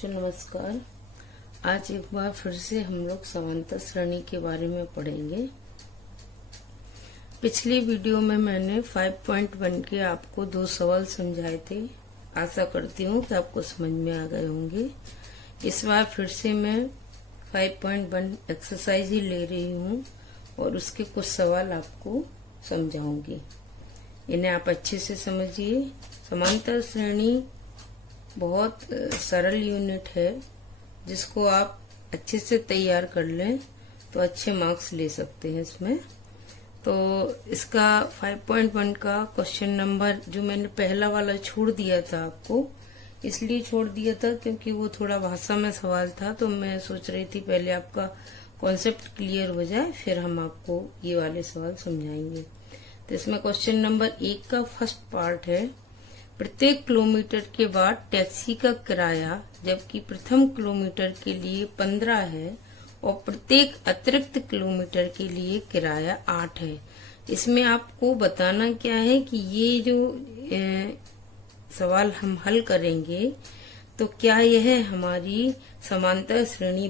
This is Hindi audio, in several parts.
बच्चों नमस्कार। आज एक बार फिर से हम लोग समांतर श्रेणी के बारे में पढ़ेंगे। पिछली वीडियो में मैंने 5.1 के आपको 2 सवाल समझाए थे। आशा करती हूँ कि आपको समझ में आ गए होंगे। इस बार फिर से मैं 5.1 एक्सरसाइज ही ले रही हूँ और उसके कुछ सवाल आपको समझाऊंगी। इन्हें आप अच्छे से समझिए। समांतर श्रेणी बहुत सरल यूनिट है, जिसको आप अच्छे से तैयार कर लें तो अच्छे मार्क्स ले सकते हैं इसमें। तो इसका 5.1 का क्वेश्चन नंबर जो मैंने पहला वाला छोड़ दिया था आपको, इसलिए छोड़ दिया था क्योंकि वो थोड़ा भाषा में सवाल था। तो मैं सोच रही थी पहले आपका कॉन्सेप्ट क्लियर हो जाए, फिर हम आपको ये वाले सवाल समझाएंगे। तो इसमें क्वेश्चन नंबर 1 का फर्स्ट पार्ट है, प्रत्येक किलोमीटर के बाद टैक्सी का किराया जबकि प्रथम किलोमीटर के लिए 15 है और प्रत्येक अतिरिक्त किलोमीटर के लिए किराया 8 है। इसमें आपको बताना क्या है कि ये जो सवाल हम हल करेंगे तो क्या यह हमारी समांतर श्रेणी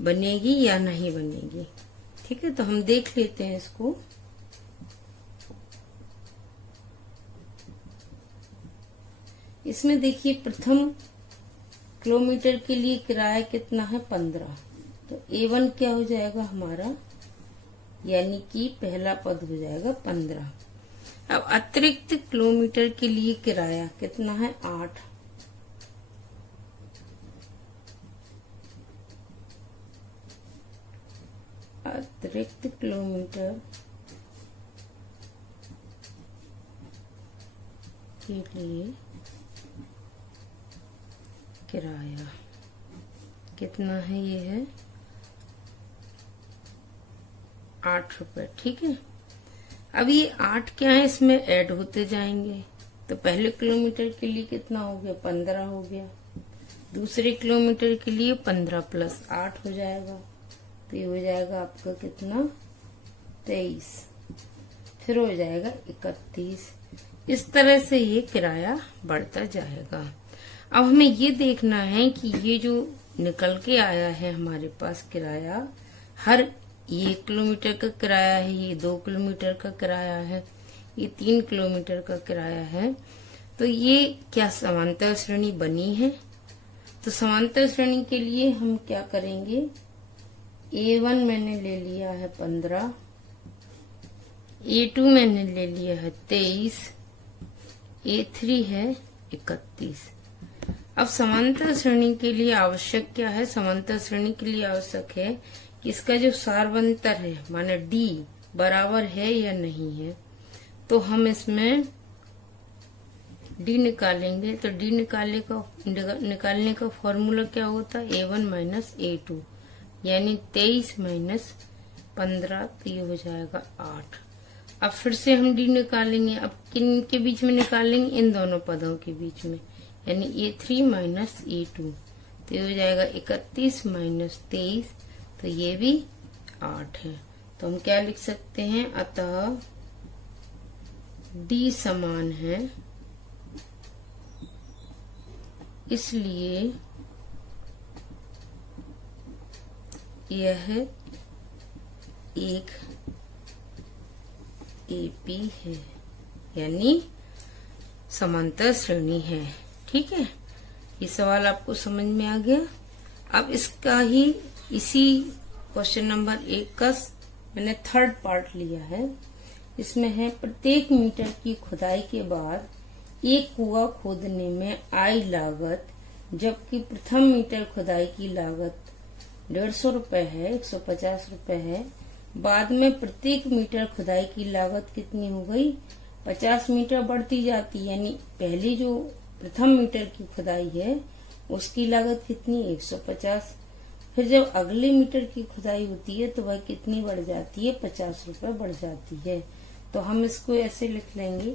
बनेगी या नहीं बनेगी। ठीक है, तो हम देख लेते हैं इसको। इसमें देखिए प्रथम किलोमीटर के लिए किराया कितना है 15। तो A1 क्या हो जाएगा हमारा, यानी कि पहला पद हो जाएगा 15। अब अतिरिक्त किलोमीटर के लिए किराया कितना है 8। अतिरिक्त किलोमीटर के लिए किराया कितना है, ये है 8 रुपए। ठीक है, अब ये 8 क्या है, इसमें ऐड होते जाएंगे। तो पहले किलोमीटर के लिए कितना हो गया 15 हो गया, दूसरे किलोमीटर के लिए 15 प्लस 8 हो जाएगा। तो ये हो जाएगा आपका कितना 23, फिर हो जाएगा 31। इस तरह से ये किराया बढ़ता जाएगा। अब हमें ये देखना है कि ये जो निकल के आया है हमारे पास किराया, हर ये 1 किलोमीटर का किराया है, ये 2 किलोमीटर का किराया है, ये 3 किलोमीटर का किराया है। तो ये क्या समांतर श्रेणी बनी है? तो समांतर श्रेणी के लिए हम क्या करेंगे, A1 मैंने ले लिया है 15, A2 मैंने ले लिया है 23, A3 है 31। अब समांतर श्रेणी के लिए आवश्यक क्या है, समांतर श्रेणी के लिए आवश्यक है कि इसका जो सार्वंतर है माने D बराबर है या नहीं है। तो हम इसमें D निकालेंगे। तो D निकालने का फॉर्मूला क्या होता है, A1 माइनस A2, यानी 23 माइनस 15, तो ये हो जाएगा 8। अब फिर से हम D निकालेंगे। अब किन के बीच में निकालेंगे, इन दोनों पदों के बीच में, यानी A3 माइनस A2, तो ये हो जाएगा 31 माइनस 23, तो ये भी 8 है। तो हम क्या लिख सकते हैं, अतः D समान है, इसलिए यह एक AP है, यानी समांतर श्रेणी है। ठीक है, ये सवाल आपको समझ में आ गया। अब इसका ही इसी क्वेश्चन नंबर 1 का मैंने थर्ड पार्ट लिया है। इसमें है प्रत्येक मीटर की खुदाई के बाद एक कुआं खोदने में आई लागत, जबकि प्रथम मीटर खुदाई की लागत 150 रुपए है, 150 रुपए है। बाद में प्रत्येक मीटर खुदाई की लागत कितनी हो गई, 50 मीटर बढ़ती जाती, यानी पहली जो प्रथम मीटर की खुदाई है उसकी लागत कितनी 150। फिर जब अगले मीटर की खुदाई होती है तो वह कितनी बढ़ जाती है, 50 रुपए बढ़ जाती है। तो हम इसको ऐसे लिख लेंगे,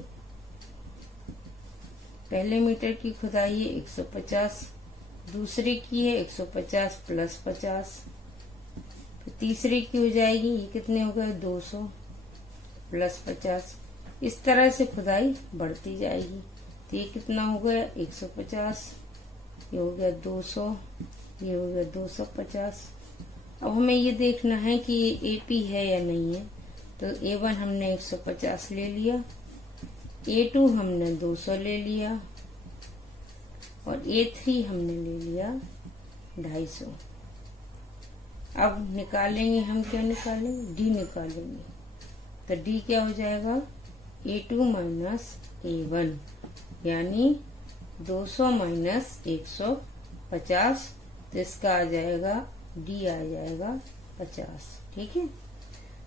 पहले मीटर की खुदाई है 150, दूसरे की है 150 प्लस 50, फिर तीसरे की हो जाएगी, ये कितने हो गए 200 प्लस 50। इस तरह से खुदाई बढ़ती जाएगी। तो ये कितना हो गया 150 ये हो गया 200, ये हो गया 250। अब हमें ये देखना है कि ये AP है या नहीं है। तो A1 हमने 150 ले लिया, A2 हमने 200 ले लिया और A3 हमने ले लिया 250। अब निकालेंगे हम, क्या निकालेंगे? D निकालेंगे। तो D क्या हो जाएगा? A2 माइनस A1, यानी 200 माइनस 150। तो इसका आ जाएगा D आ जाएगा 50। ठीक है।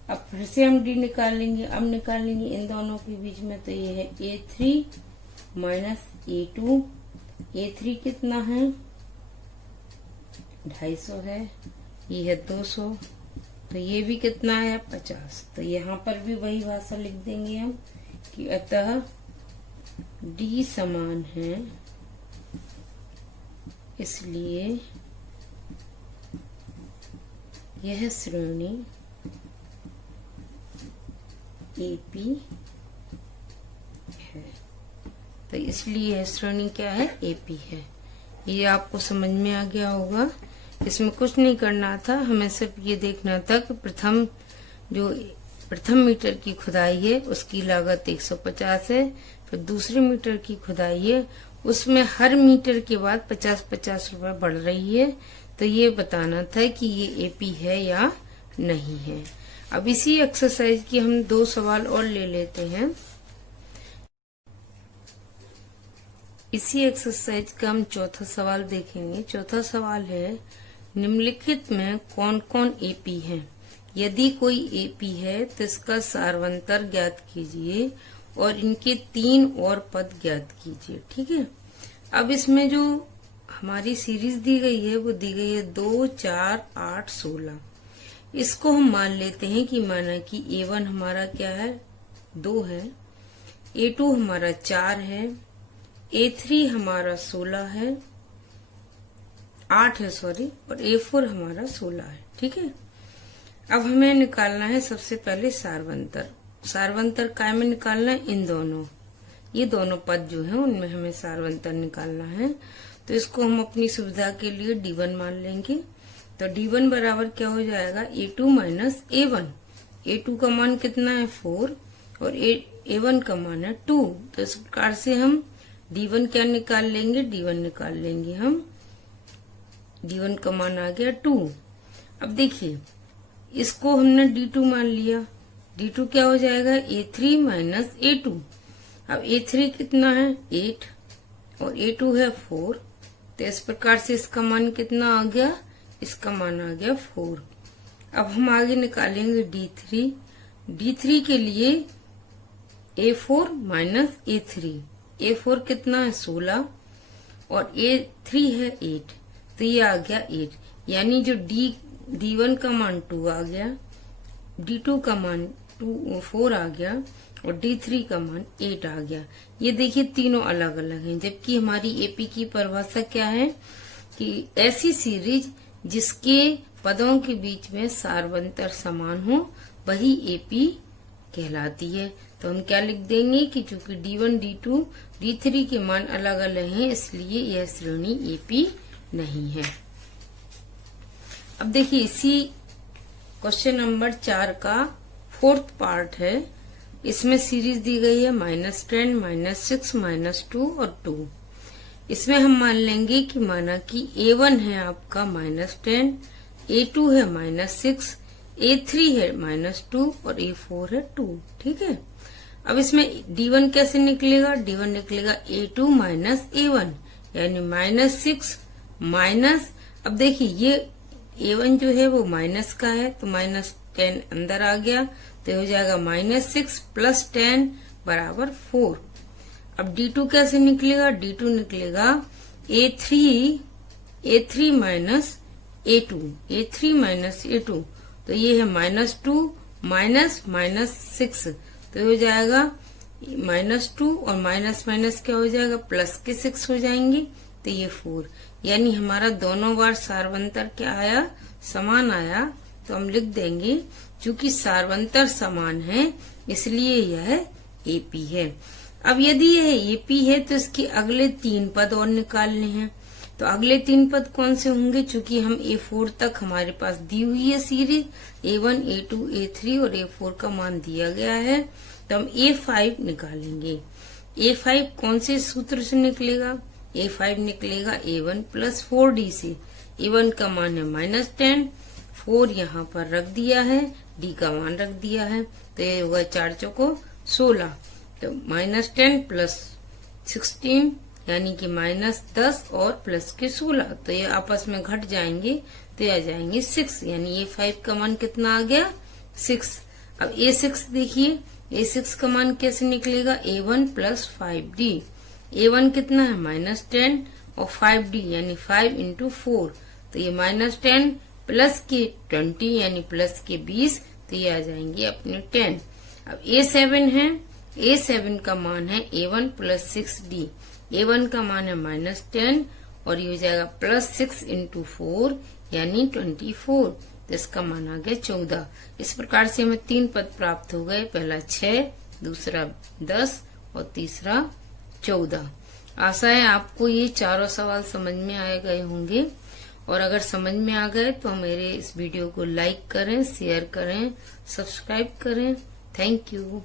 अब फिर से हम D निकालेंगे। अब निकालेंगे इन दोनों के बीच में। तो ये है A3 माइनस A2। A3 कितना है? 250 है। ये है 200। तो ये भी कितना है? 50। तो यहाँ पर भी वही भाषा लिख देंगे हम कि अतः D समान है, इसलिए यह श्रेणी AP है। तो इसलिए यह श्रेणी क्या है? AP है। ये आपको समझ में आ गया होगा। इसमें कुछ नहीं करना था, हमें सिर्फ ये देखना था कि प्रथम मीटर की खुदाई है उसकी लागत 150 है। फिर दूसरे मीटर की खुदाई है उसमें हर मीटर के बाद 50-50 रुपए बढ़ रही है। तो ये बताना था कि ये AP है या नहीं है। अब इसी एक्सरसाइज की हम 2 सवाल और ले लेते हैं। इसी एक्सरसाइज का हम चौथा सवाल देखेंगे। चौथा सवाल है, निम्नलिखित में कौन कौन AP है? यदि कोई AP है तो इसका सारवंतर ज्ञात कीजिए और इनके 3 और पद ज्ञात कीजिए। ठीक है। अब इसमें जो हमारी सीरीज दी गई है वो दी गई है 2, 4, 8, 16। इसको हम मान लेते हैं कि माना कि A1 हमारा क्या है? 2 है, A2 हमारा 4 है, A3 हमारा 16 है, 8 है सॉरी, और A4 हमारा 16 है। ठीक है। अब हमें निकालना है सबसे पहले सारवंतर। सारवंतर काय में निकालना है? इन दोनों, ये दोनों पद जो है उनमें हमें सारवंतर निकालना है। तो इसको हम अपनी सुविधा के लिए D1 मान लेंगे। तो D1 बराबर क्या हो जाएगा? A2 minus A1। A2 का मान कितना है? 4 और A1 का मान है 2। तो इस प्रकार से हम D1 क्या निकाल लेंगे? D1 निकाल लेंगे हम। D1 का मान आ गया 2। अब देखिए, इसको हमने D2 मान लिया। D2 क्या हो जाएगा? A3 minus A2। अब A3 कितना है? 8 और A2 है 4। तो इस प्रकार से इसका मान कितना आ गया? इसका मान आ गया 4। अब हम आगे निकालेंगे D3। D3 के लिए A4 माइनस A3। A4 कितना है? 16 और A3 है 8। तो ये आ गया 8, यानी जो D1 का मान 2 आ गया, D2 का मान 4 आ गया और D3 का मान 8 आ गया। ये देखिए तीनों अलग अलग हैं, जबकि हमारी AP की परिभाषा क्या है कि ऐसी सीरीज जिसके पदों के बीच में सारवंतर समान हो वही AP कहलाती है। तो हम क्या लिख देंगे कि चूंकि D1, D2, D3 के मान अलग अलग हैं, इसलिए यह श्रेणी AP नहीं है। अब देखिए इसी क्वेश्चन नंबर 4 का 4th पार्ट है। इसमें सीरीज दी गई है -10, -6, -2 और 2। इसमें हम मान लेंगे कि माना कि A1 है आपका -10, A2 है -6, A3 है -2 और A4 है 2। ठीक है। अब इसमें D1 कैसे निकलेगा? D1 निकलेगा A2 माइनस A1, यानी -6 माइनस, अब देखिए ये A1 जो है वो माइनस का है तो -10 अंदर आ गया, तो हो जाएगा -6 + 10 बराबर 4। अब D2 कैसे निकलेगा? D2 निकलेगा A3 minus A2, A3 minus A2, तो ये है -2 माइनस -6, तो हो जाएगा -2 और माइनस माइनस क्या हो जाएगा? प्लस के 6 हो जाएंगे, तो ये 4, यानी हमारा दोनों बार सारवंतर क्या आया? समान आया। तो हम लिख देंगे चूंकि सारवंतर समान है इसलिए यह AP है। अब यदि यह AP है तो इसके अगले 3 पद और निकालने हैं। तो अगले 3 पद कौन से होंगे? चूंकि हम A4 तक हमारे पास दी हुई है सीरीज, A1, A2, A3 और A4 का मान दिया गया है, तो हम A5 निकालेंगे। A5 कौन से सूत्र से निकलेगा? A5 निकलेगा A1 प्लस 4D से। A1 का मान है -10, 4 यहाँ पर रख दिया है, D का मान रख दिया है, तो ये होगा 4 चौको 16, तो -10 प्लस 16 यानी कि -10 और प्लस के 16, तो ये आपस में घट जाएंगे, तो ये आ जाएंगे 6, यानी A5 का मान कितना आ गया? 6। अब A6 देखिए, A6 का मान कैसे निकलेगा? A1 plus 5D। A1 कितना है? -10 और 5D यानी 5 इंटू 4, तो ये -10 प्लस के 20 यानी प्लस के 20, तो ये आ जाएंगे अपने 10। अब A7 है, A7 का मान है A1 प्लस 6D। A1 का मान है -10 और ये हो जाएगा प्लस 6 इंटू 4 यानी 24, तो इसका मान आ गया 14। इस प्रकार से हमें 3 पद प्राप्त हो गए, पहला 6, दूसरा 10 और तीसरा 14। आशा है आपको ये चारों सवाल समझ में आ गए होंगे, और अगर समझ में आ गए तो मेरे इस वीडियो को लाइक करें, शेयर करें, सब्सक्राइब करें। Thank you.